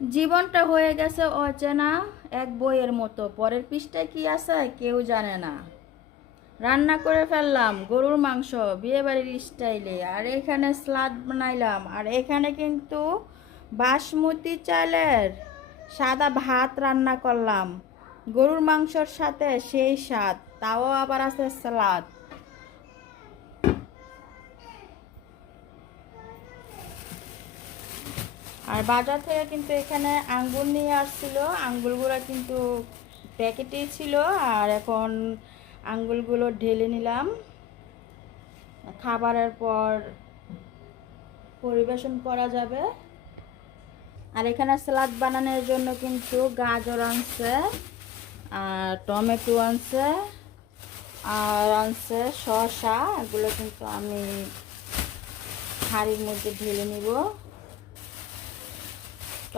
জীবনটা হয়ে গেছে অচেনা এক বইয়ের মতো, পরের পৃষ্ঠায় কি আছে কেউ জানে না। রান্না করে ফেললাম গরুর মাংস বিয়েবাড়ির স্টাইলে, আর এখানে স্লাদ বানাইলাম, আর এখানে কিন্তু বাসমতি চালের সাদা ভাত রান্না করলাম গরুর মাংসর সাথে, সেই স্বাদ, তাও আবার আছে সালাদ। আর বাজার থেকে কিন্তু এখানে আঙ্গুর নিয়ে আসছিল, আঙ্গুরগুলো কিন্তু প্যাকেটেই ছিল। আর এখন আঙ্গুরগুলো ঢেলে নিলাম, খাবারের পর পরিবেশন করা যাবে। আর এখানে সালাদ বানানোর জন্য কিন্তু গাজর আনছে, আর টমেটো আনছে, আর আনছে শসা। এগুলো কিন্তু আমি হাঁড়ির মধ্যে ঢেলে নিব।